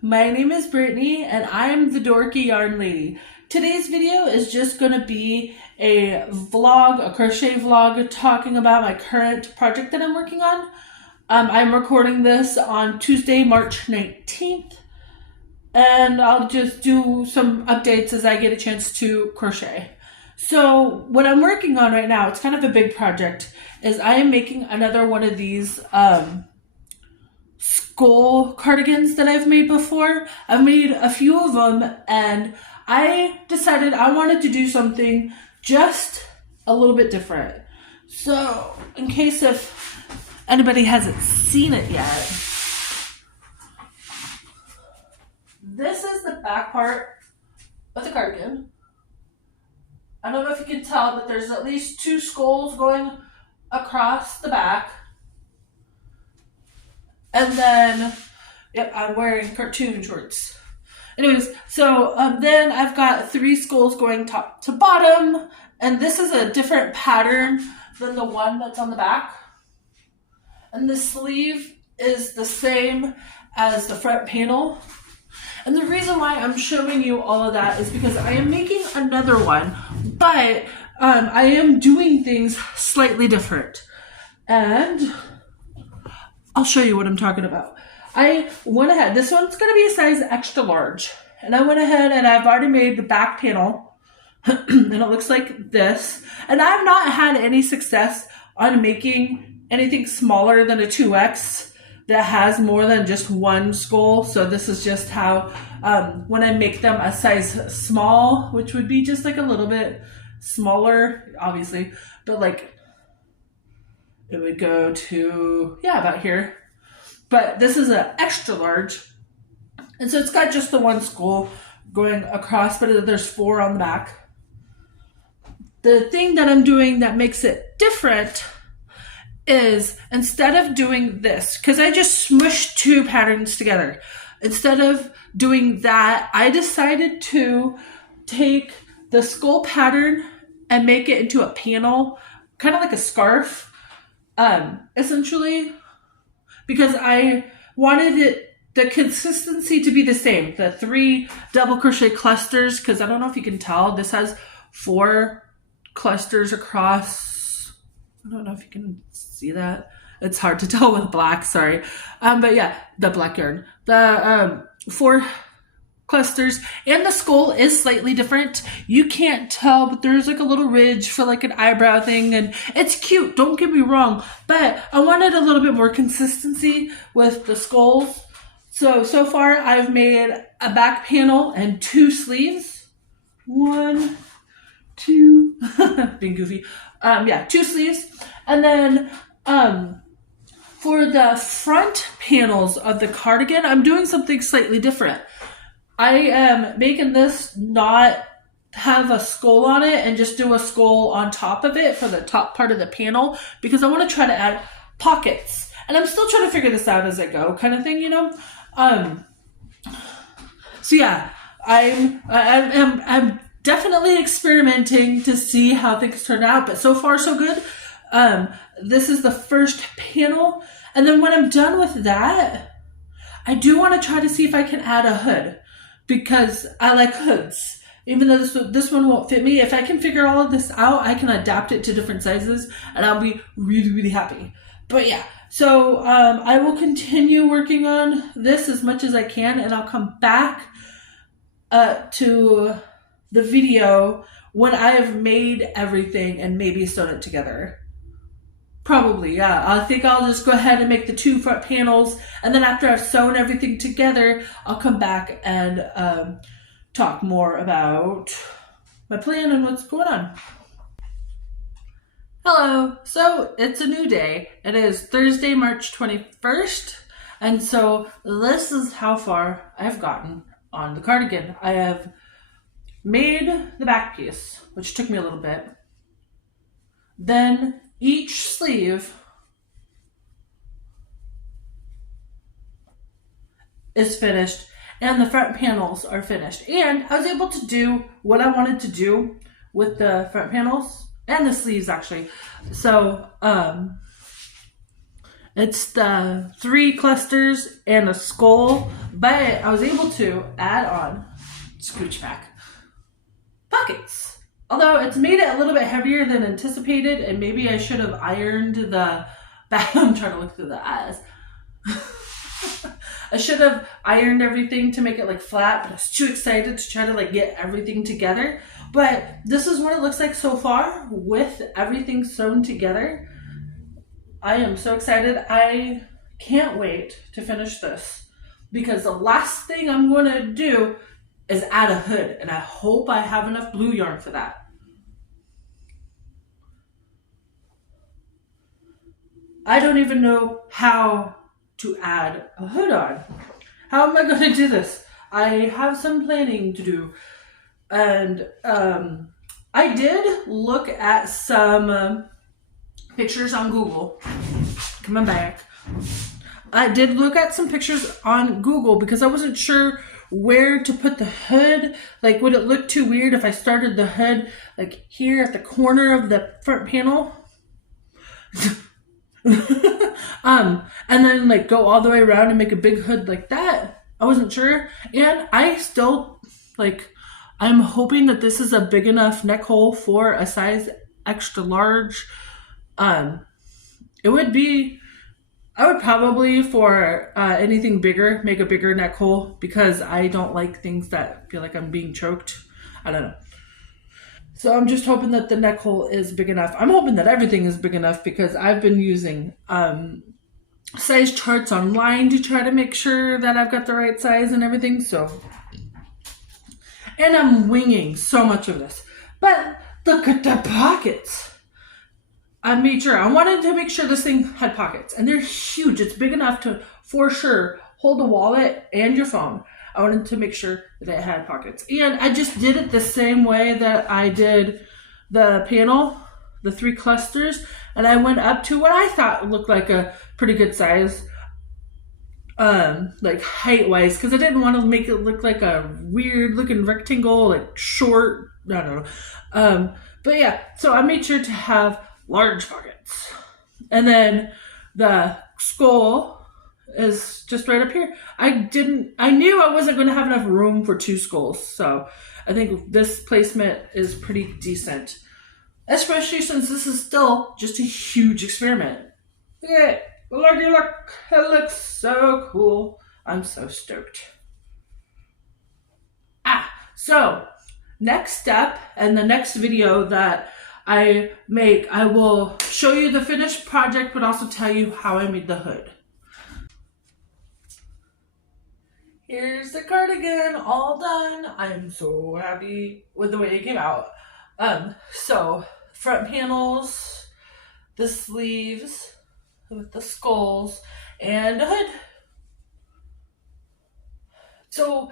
my name is Brittany and I'm the Dorky Yarn Lady. Today's video is just going to be a vlog, a crochet vlog, talking about my current project that I'm working on. I'm recording this on Tuesday, March 19th, and I'll just do some updates as I get a chance to crochet. So what I'm working on right now, it's kind of a big project, is I am making another one of these skull cardigans that I've made before. I've made a few of them and I decided I wanted to do something just a little bit different. So in case if anybody hasn't seen it yet, this is the back part of the cardigan. I don't know if you can tell, but there's at least two skulls going across the back. And then, yep, I'm wearing cartoon shorts. Anyways, so then I've got three skulls going top to bottom. And this is a different pattern than the one that's on the back. And the sleeve is the same as the front panel. And the reason why I'm showing you all of that is because I am making another one, but I am doing things slightly different. And I'll show you what I'm talking about. I went ahead, this one's going to be a size extra large. And I went ahead and I've already made the back panel. And it looks like this. And I've not had any success on making anything smaller than a 2X that has more than just one skull. So this is just how, when I make them a size small, which would be just like a little bit smaller, obviously, but like it would go to, yeah, about here. But this is an extra large. And so it's got just the one skull going across, but there's four on the back. The thing that I'm doing that makes it different is instead of doing this, because I just smushed two patterns together. Instead of doing that, I decided to take the skull pattern and make it into a panel, kind of like a scarf, essentially, because I wanted the consistency to be the same. The 3 double crochet clusters, because I don't know if you can tell, this has 4 clusters across. I don't know if you can see that. It's hard to tell with black, sorry. But yeah, the black yarn. The 4 clusters, and the skull is slightly different. You can't tell, but there's like a little ridge for like an eyebrow thing, and it's cute, don't get me wrong, but I wanted a little bit more consistency with the skulls. So far I've made a back panel and 2 sleeves. 1, 2, being goofy. 2 sleeves. And then for the front panels of the cardigan, I'm doing something slightly different. I am making this not have a skull on it and just do a skull on top of it for the top part of the panel, because I want to try to add pockets. And I'm still trying to figure this out as I go, kind of thing, you know? So yeah, I'm definitely experimenting to see how things turn out, but so far so good. This is the first panel. And then when I'm done with that, I do want to try to see if I can add a hood, because I like hoods. Even though this one won't fit me, if I can figure all of this out, I can adapt it to different sizes and I'll be really, really happy. But yeah, so I will continue working on this as much as I can, and I'll come back to the video when I have made everything and maybe sewn it together. Probably, yeah. I think I'll just go ahead and make the 2 front panels, and then after I've sewn everything together, I'll come back and talk more about my plan and what's going on. Hello. So it's a new day. It is Thursday, March 21st, and so this is how far I've gotten on the cardigan. I have made the back piece, which took me a little bit. Then each sleeve is finished and the front panels are finished. And I was able to do what I wanted to do with the front panels and the sleeves, actually. So It's the 3 clusters and a skull, but I was able to add on, scooch back, pockets. Although it's made it a little bit heavier than anticipated, and maybe I should have ironed the back. I'm trying to look through the eyes. I should have ironed everything to make it like flat, but I was too excited to try to like get everything together. But this is what it looks like so far with everything sewn together. I am so excited. I can't wait to finish this because the last thing I'm going to do is add a hood, and I hope I have enough blue yarn for that. I don't even know how to add a hood on. How am I going to do this? I have some planning to do. And I did look at some pictures on Google. Coming back. I did look at some pictures on Google because I wasn't sure where to put the hood. Like, would it look too weird if I started the hood like here at the corner of the front panel? And then like go all the way around and make a big hood like that. I wasn't sure. And I still like, I'm hoping that this is a big enough neck hole for a size extra large. It would be, I would probably for anything bigger, make a bigger neck hole because I don't like things that feel like I'm being choked. I don't know. So I'm just hoping that the neck hole is big enough. I'm hoping that everything is big enough because I've been using size charts online to try to make sure that I've got the right size and everything. So, and I'm winging so much of this. But look at the pockets. I wanted to make sure this thing had pockets, and they're huge. It's big enough to, for sure, hold a wallet and your phone. I wanted to make sure that it had pockets. And I just did it the same way that I did the panel, the 3 clusters, and I went up to what I thought looked like a pretty good size, like height-wise, because I didn't want to make it look like a weird-looking rectangle, like short, I don't know. But yeah, so I made sure to have large pockets. And then the skull is just right up here. I knew I wasn't going to have enough room for 2 skulls, so I think this placement is pretty decent, especially since this is still just a huge experiment. Yeah, looky look, it looks so cool. I'm so stoked. So next step, and the next video that I make, I will show you the finished project, but also tell you how I made the hood. Here's the cardigan, all done. I'm so happy with the way it came out. So front panels, the sleeves with the skulls, and a hood. So,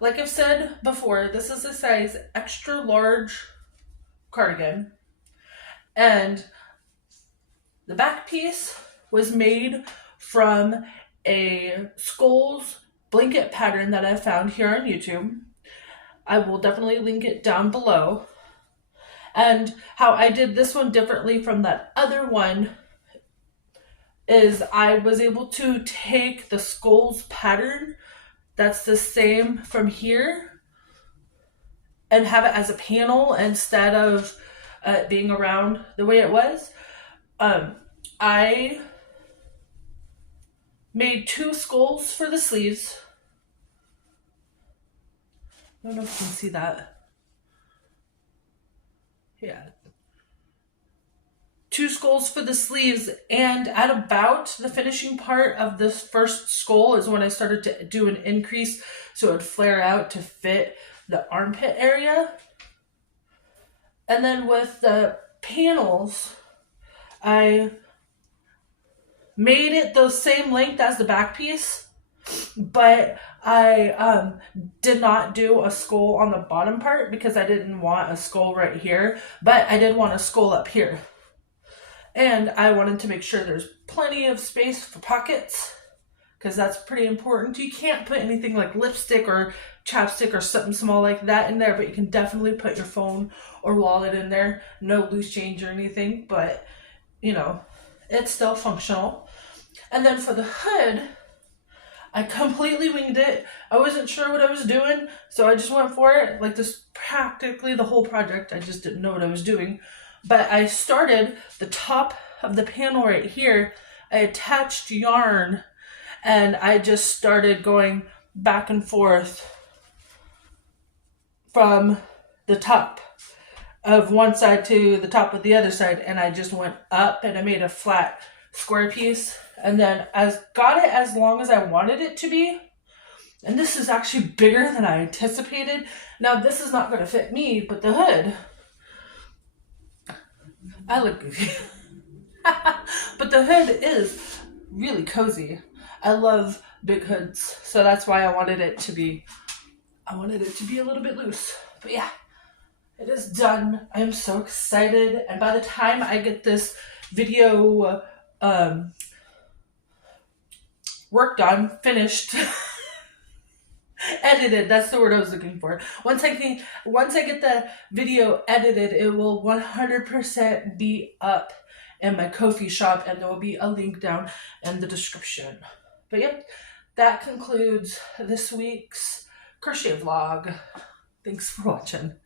like I've said before, this is a size extra large cardigan, and the back piece was made from a skulls blanket pattern that I found here on YouTube. I will definitely link it down below. And how I did this one differently from that other one is I was able to take the skulls pattern that's the same from here and have it as a panel instead of being around the way it was. I made 2 skulls for the sleeves. I don't know if you can see that. Yeah. 2 skulls for the sleeves, and at about the finishing part of this first skull is when I started to do an increase so it would flare out to fit the armpit area. And then with the panels, I made it the same length as the back piece, but I did not do a skull on the bottom part because I didn't want a skull right here, but I did want a skull up here. And I wanted to make sure there's plenty of space for pockets because that's pretty important. You can't put anything like lipstick or chapstick or something small like that in there, but you can definitely put your phone or wallet in there. No loose change or anything, but you know, It's still functional. And then for the hood, I completely winged it. I wasn't sure what I was doing, so I just went for it. Like this, practically the whole project, I just didn't know what I was doing. But I started the top of the panel right here. I attached yarn, and I just started going back and forth from the top of one side to the top of the other side, and I just went up, and I made a flat square piece, and then I got it as long as I wanted it to be. And this is actually bigger than I anticipated. Now this is not going to fit me, but the hood, I look goofy. But the hood is really cozy. I love big hoods, so that's why I wanted it to be a little bit loose. But yeah, it is done. I am so excited, and by the time I get this video worked on, finished, edited, that's the word I was looking for. Once I get the video edited, it will 100% be up in my Ko-fi shop, and there will be a link down in the description. But yep, that concludes this week's crochet vlog. Thanks for watching.